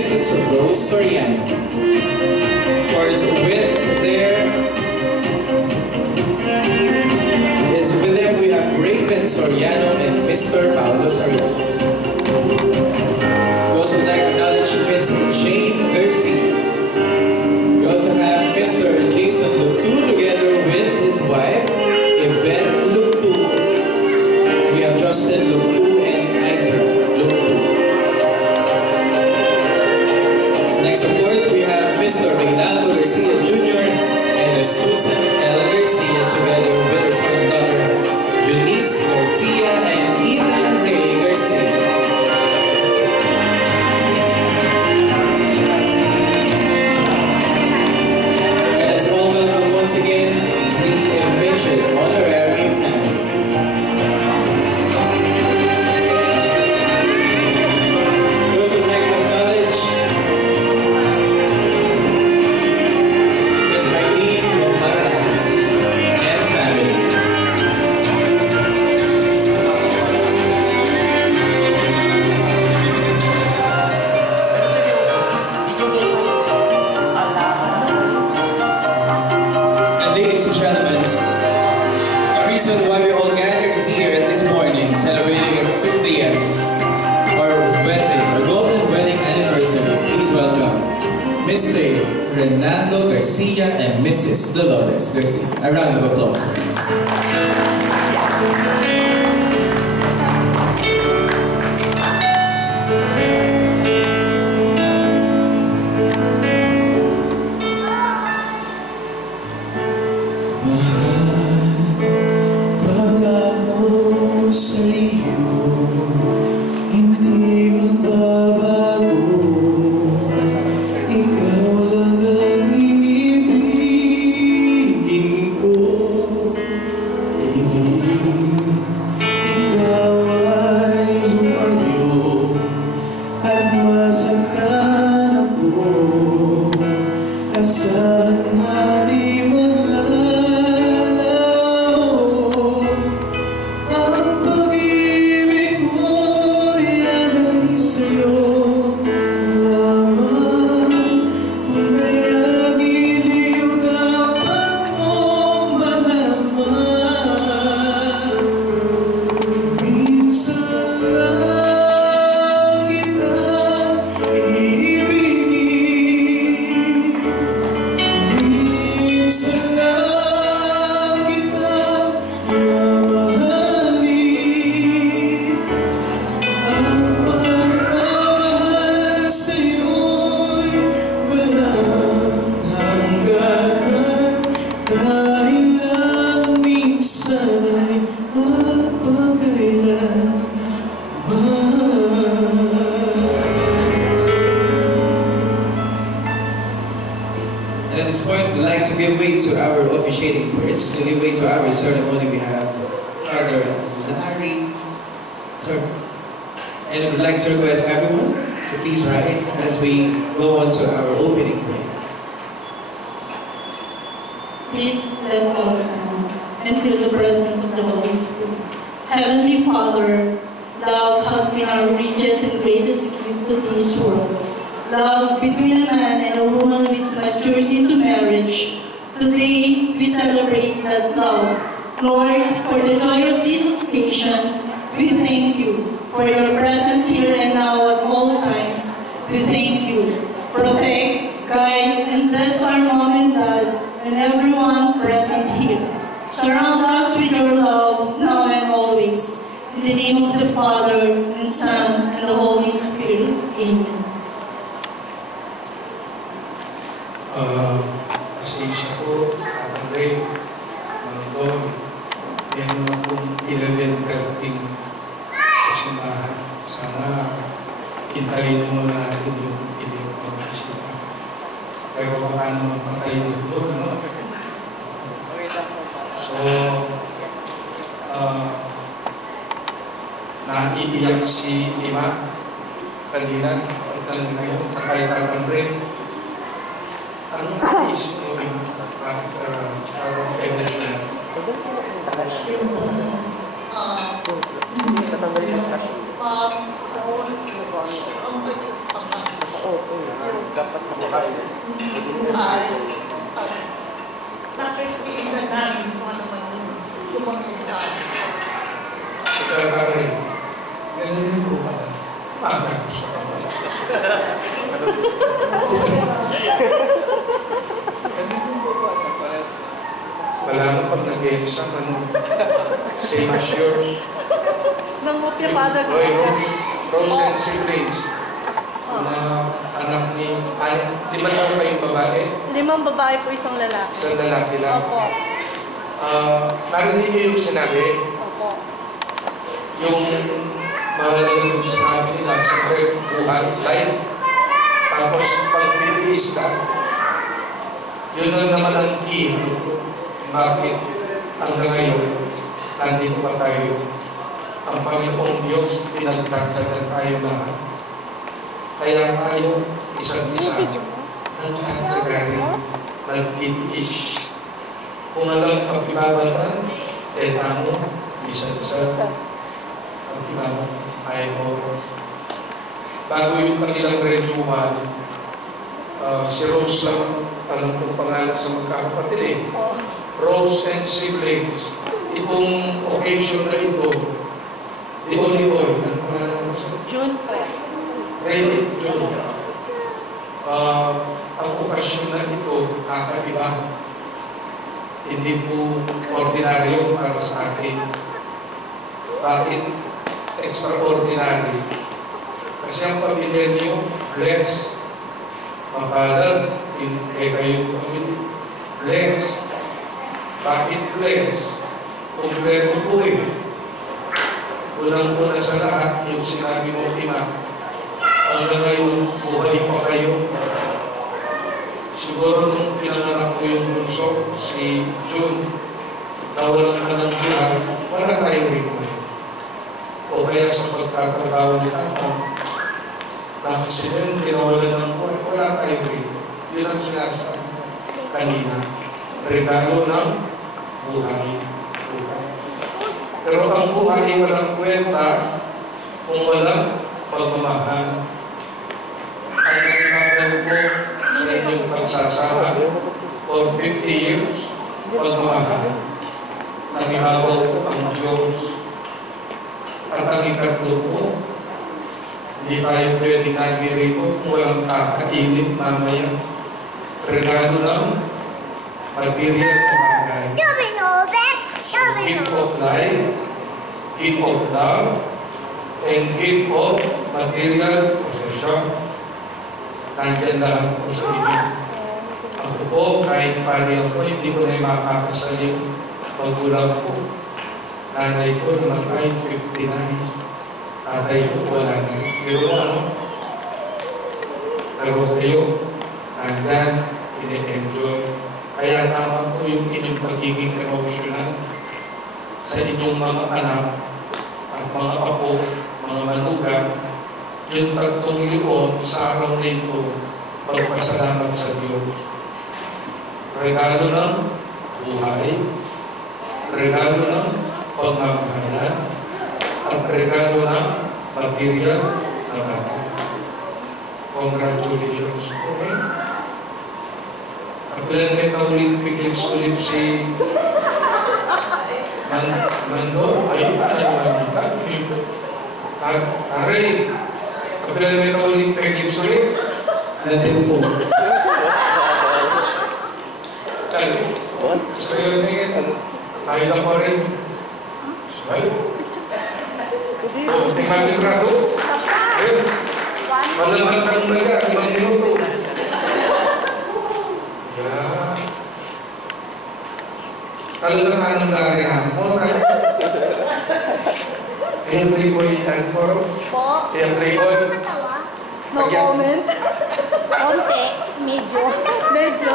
Mrs. Rose Soriano. Of course, with them we have Raven Soriano and Mr. Paulo Soriano. We also like to acknowledge Ms. Jane Garcia. We also have Mr. Jason Luctu together with his wife, Yvette Luctu. We have Justin Luctu and Isra Luctu. Next, of course, we have Mr. Reynaldo Garcia Jr. and Susan L. Garcia together with her son and daughter, Eunice Garcia and Ethan K. Garcia. And let's all welcome once again the mentioned honorary family. We also like to acknowledge Ms. Eileen Romara and family. And ladies and gentlemen, the reason why we all gathered here this morning celebrating our 50th our golden wedding anniversary, please welcome Mr. Reynaldo Garcia and Mrs. Dolores Garcia. A round of applause, please. Pag-ako sa iyo, hindi magbabago. Ikaw lang ang ibigin ko. Hiling ikaw ay lumayo at masaktan ako. Asahan na di maglalaho. Ang pag-ibig ko'y alay sa'yo lamang. Kung kaya giliw dapat mong malaman. Minsan lang kita iibigin. Minsan lang kita mamahalin. Ang pagmamahal sa'yo'y walang hangganan. Dahil lang minsan ay mapagkailanman. And at this point, we'd like to give way to our officiating priest. To give way to our ceremony, we have Father Larry, sir. And we'd like to request everyone to please rise as we go on to our opening prayer. Please let's all stand and feel the presence of the Holy Spirit. Heavenly Father, love has been our richest and greatest gift to this world. Love between a man and a woman which matures into marriage. Today, we celebrate that love. Lord, for the joy of this occasion, we thank you for your presence here and now at all times. We thank you. Protect, guide, and bless our mom and dad and everyone present here. Surround us with your love now and always. In the name of the Father, and Son, and the Holy Spirit. Amen. Pasensya po, Padre, Lord, yan naman kong ilalin karting sa simbahan. Sana hintayin mo muna natin yung inyong pag-isita. Pero baka naman patayin ito, no? So, naiiyak si Ima kanina, at talaga ngayon, kahit Padre, anong naisip mo rin bakit parang emotional? Ang Bakit iisa namin kung ano man yun? Tumangkitaan. Pagkakari, ganun din po ba? Maga, gusto ka ba? Wala mo pag nag-exam, same as yours. Nangopya pa na. Rose and siblings. Mga anak ni, 5 taon kayong babae? 5 babae po, isang lalaki. Isang lalaki lang. Opo. Narinig niyo yung sinabi? Opo. Yung mahalaga yung sinabi nila sa buhay, life. Tapos pag-release ka, yun lang naman ang key. Bakit hanggang ngayon, nandito pa tayo. Ang Panginoong Diyos, pinagtatsagan tayo lahat. Kaya tayo, isa't isa, nagtatsagan rin, nagtitiis. Kung alam pag-ibabatan, tamo, isa't isa, pag-ibabatan, ay mo. Bago yung kanilang renewal, si Rose lang, tanong kong pangalan sa magkakapatid eh. Rose and siblings. Itong occasion na ito, the only boy, ano pangalan mo sa? June po. Really, June. Ang okasyon na ito, kakaiba. Hindi po ordinaryo para sa akin. Bakit extraordinary? Kasi ang pamilya niyo, blessed. Mapalad, kayong pamilya. Blessed. Bakit blessed? Kompleto po eh. Unang-una sa lahat, yung sinabi mo, Ina, hanggang ngayon, buhay pa kayo. Siguro nung pinanganak ko yung bunso, si June, nawalan ka ng buhay, wala tayo rito. O kaya sa pagtatrabaho ni Tatang, na aksidente, nawalan ng buhay, wala tayo rito. Yun ang sinasabi kanina. Regalo ng buhay. Pero ang buhay walang kwenta kung walang pagmamahal. Ang nagmamahal po sa inyong pagsasama for 50 years, pagmamahal. Nangibabaw po ang Diyos. At ang ikatlo po, hindi tayo pwedeng nagirito kung walang kakainit mamaya. Regalo ng material na bagay. Gift of life, gift of love, and gift of material possession. Nandiyan lahat po sa inyo. Ako po, kahit pari ako, hindi ko na makakasal yung magulang ko. Nanay ko namatay 59. Tatay ko wala na. Pero ano? Pero kayo, nandiyan, ini-enjoy. Kaya tama po yung inyong pagiging emotional sa inyong mga anak at mga apo, mga manugang. Yung 3 yun sa araw na ito, magpasalamat sa Diyos. Regalo ng buhay, regalo ng pagmamahalan, at regalo ng material na bagay. Congratulations po rin. Kapilan may kaulit piglips-ulit si Mando, ay ka? Aray, kapilan may kaulit piglips-ulit. Natin po. Kali, gusto yun na yan. Tayo lang pa rin. Sabay. O, tingnan yung grado. Ayun. Malaman kang naga, 5 minuto. Yeah. Talagang anong larihan mo, tayo. Every boy and for Po. every boy. No comment. Konti, medyo. Medyo.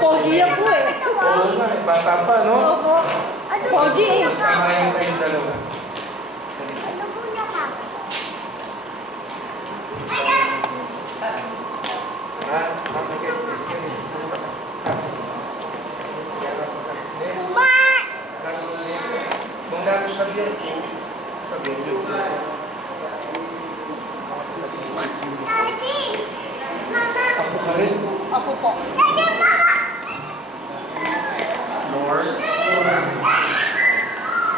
Pogi yan po eh. Oo nga, bata pa, no? Opo. Pogi eh. Tama yung kayong dalawa. Ano po niya ka? Kung sabihin, ka rin. Apo po. Lord,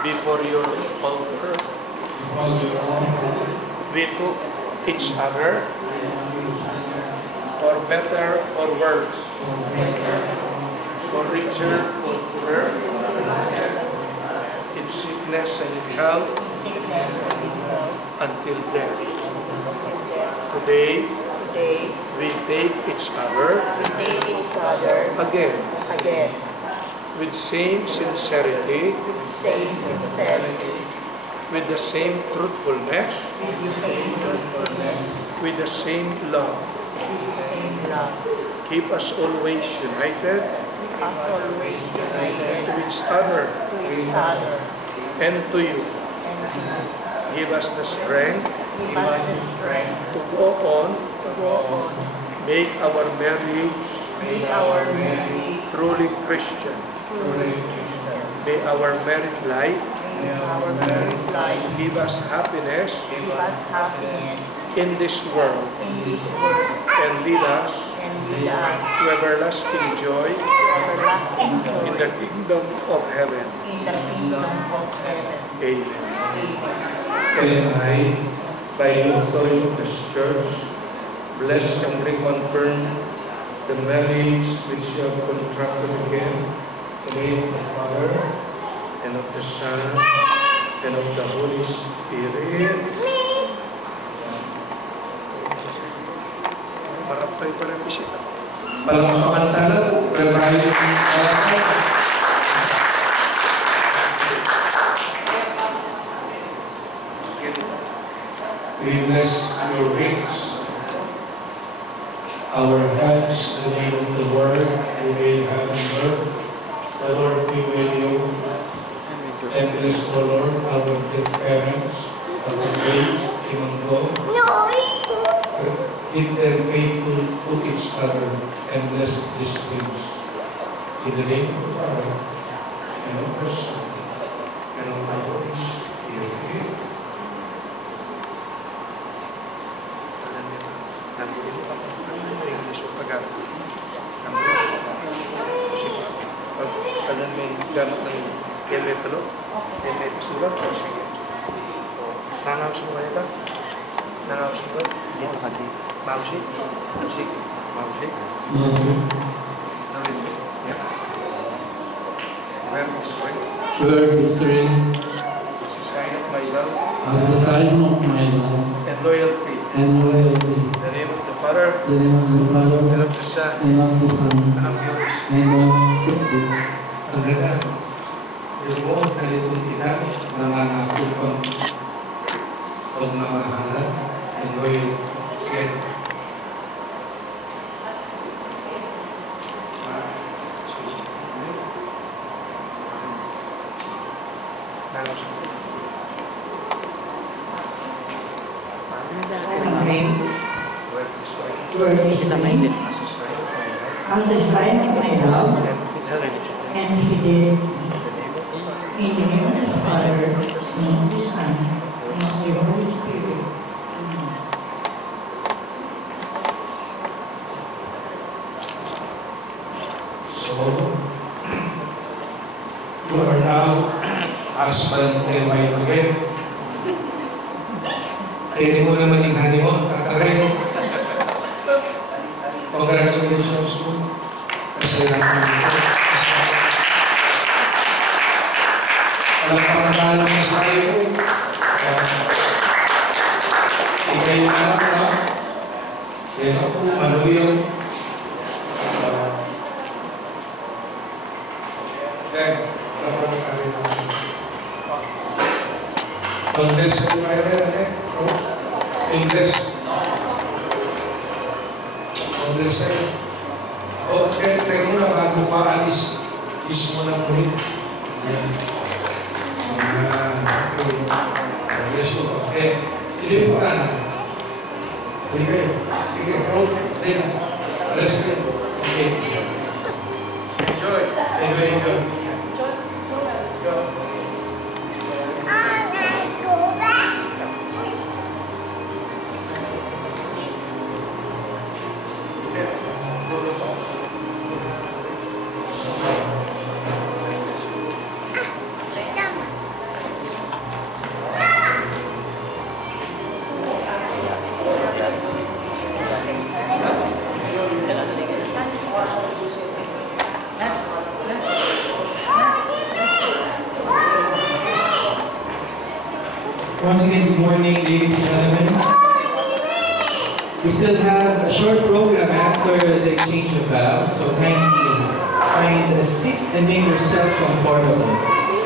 before your altar, we took each other for better, for worse, for richer, for poorer, in sickness and in health, until death. Today, we take each other again with same sincerity, with the same truthfulness, with the same love. Keep us always united to each other and to you. Give us the strength to go on, make our marriage truly Christian. May our married life give us happiness in this world and lead us to everlasting joy in the kingdom of heaven. Amen. And I, by the authority of this church, bless and reconfirm the marriage which you have contracted again, in the name of the Father, and of the Son, and of the Holy Spirit. Para tayo pa rin bisita. Palakpakan tayo, prepare yung we bless your rings, our hands, the name of the Word, who made heaven and earth. The Lord be with you, and bless the Lord, our dear parents, our faith, even though keep them faithful to each other, and bless these things. In the name of the Father, and of the Son, and of the Holy Spirit. Nandito ka pa ang English o Tagalog. Kasi alam may gamit ng kemetro, kemetro sulat, o sige. Nangawas mo kanita? Nangawas mo kanita? Dito ka dito. Mausi? Mausi? Mausi? Mausi. Yeah. Where is ring? Where is ring? It's a sign of my love. As a sign of my love. And loyalty. And loyalty. The name of the Father. The name of the Father. And of the Son. And of the Son. And of the Holy Spirit. And of the Spirit. Ang ganda. Yung mo, kalitong ina, nangangako pang pagmamahalan and loyalty. Word is mine as a sign of my love and fidelity. In the name of the Father, and of the Son, and of the Holy Spirit. Amen. So, you are now husband and wife again. Kaya mo naman yung honeymoon, katarin. Congratulations po. Kasi lang po ito. Walang pangalan na sa kayo. Ikay yung anak na. Kaya po, ano yung Congress ko kayo rin, Congress. Congress kayo. O, pero muna bago pa alis, is mo na ulit. Ayan. Congress ko. Okay. Hindi mo pa na. Sige. Sige. Sige. Alas kayo. Okay. Enjoy. Enjoy. Enjoy. Once again, good morning, ladies and gentlemen. We still have a short program after the exchange of vows, so kindly find a seat and make yourself comfortable.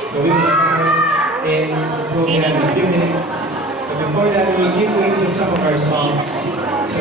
So we will start in the program in a few minutes. But before that, we will give way to some of our songs. So,